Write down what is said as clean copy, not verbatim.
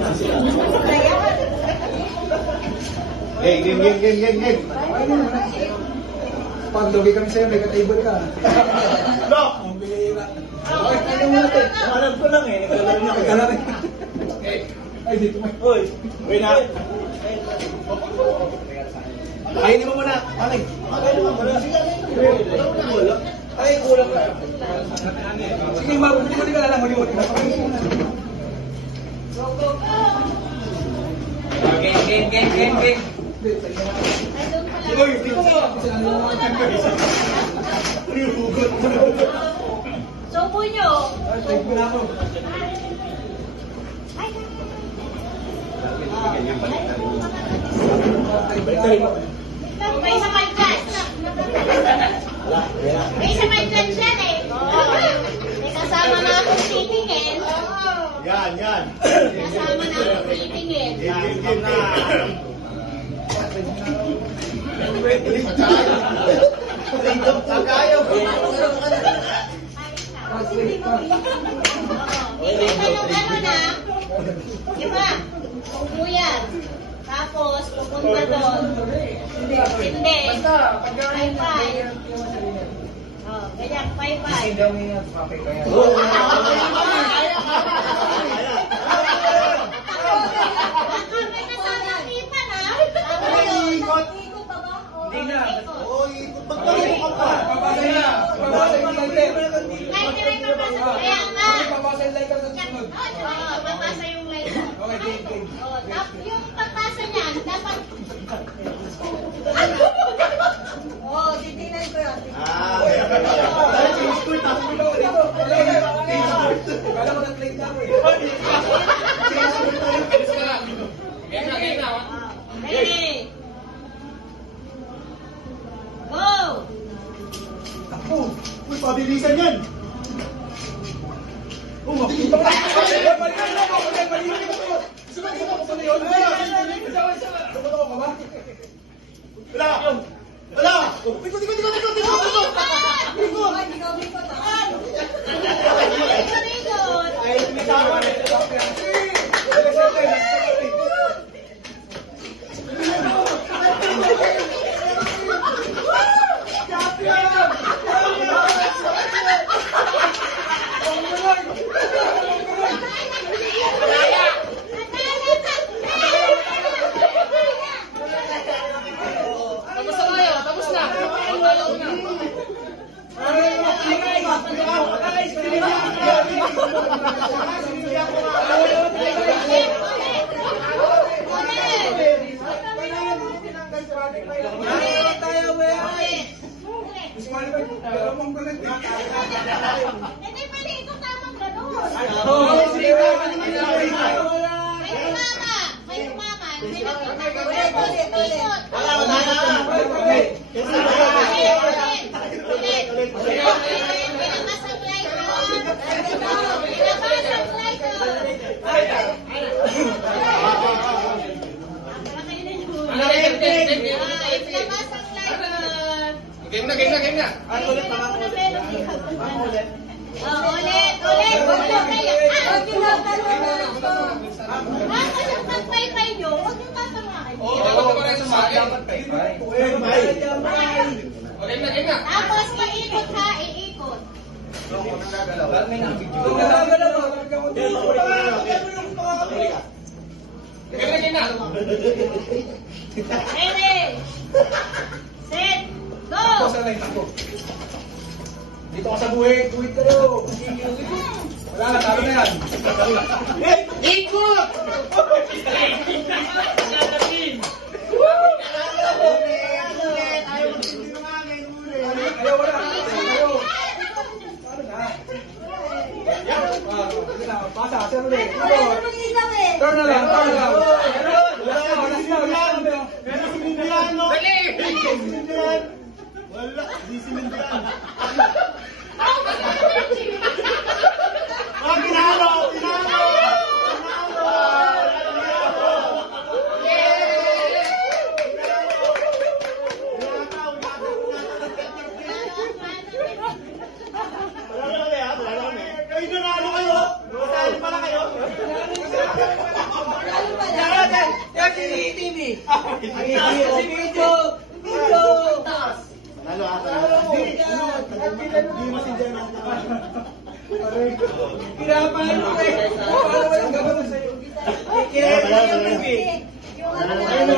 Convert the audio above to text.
Game. Pag lugi kami sa'yo, may ka-table ka. No! Ang bihira. Bakit tayo natin? Alam ko lang eh. Nagkalaro na Ikaw lang eh. Ay, dito mo. Uy, wait na. Kainin mo muna. Aling. Ay, kulang ka. Sige, mabuli ka na lang. Muli-muli ka. Game. Uy, di ko nga. Subo nyo. Take mo na ako. May sabay dyan. May sabay dyan siya eh. May kasama na akong titingin. Yan. Kasama na akong titingin. Tagayaw. Hindi kayong ano na. Diba? Upo yan. Tapos, pupunta doon. Hindi. Pay-pay. Oh, ganyan, pay-pay. May kasama kita na. Ikot. Ikot pa ba? Hindi na. Oh, ikot. Magpapasok ka pa. Papasay na. Papasay yung lighter. Ay, hindi may papasok. Kaya nga. Papasay yung lighter sa susunod. Oo, papasa yung light. Okay, game. Oh, yung pagpasa niyan, dapat... Oh, titingnan ko yun. Kala ko na-play ka mo eh. Ready? Go! Ako. Uy, pabilisan yan. Oh, makikita ka. Balikan mo. Sumagot ako sa leon. Sumagot ako ka ba? Wala. Ikot. Ay, tumitawan eh. Hindi pwede ito tamang ganun. May tumama. May ikot. Game na. Ulit. Kasi yung pagpaypay nyo, huwag nyo tatangahin. Game na. Tapos paikot ha, iikot. Game na. Ready? Set. Go! Dito ka sa buhit kayo. Wala na, talo na yan. Ikot! Ayaw, wala. Ayaw. Ano na? Sige na, pasa, sir ulit. Turn na lang. Wala, di sinindihan. Pinalo! Wala na kami. Ay, nanalo kayo! Masali pala kayo! TV. Video. Panalo ata. Hindi masindihan natin. Pinapahan mo kayo. Paano walang gabano sa'yo? Kaya Panalo, Yung ano,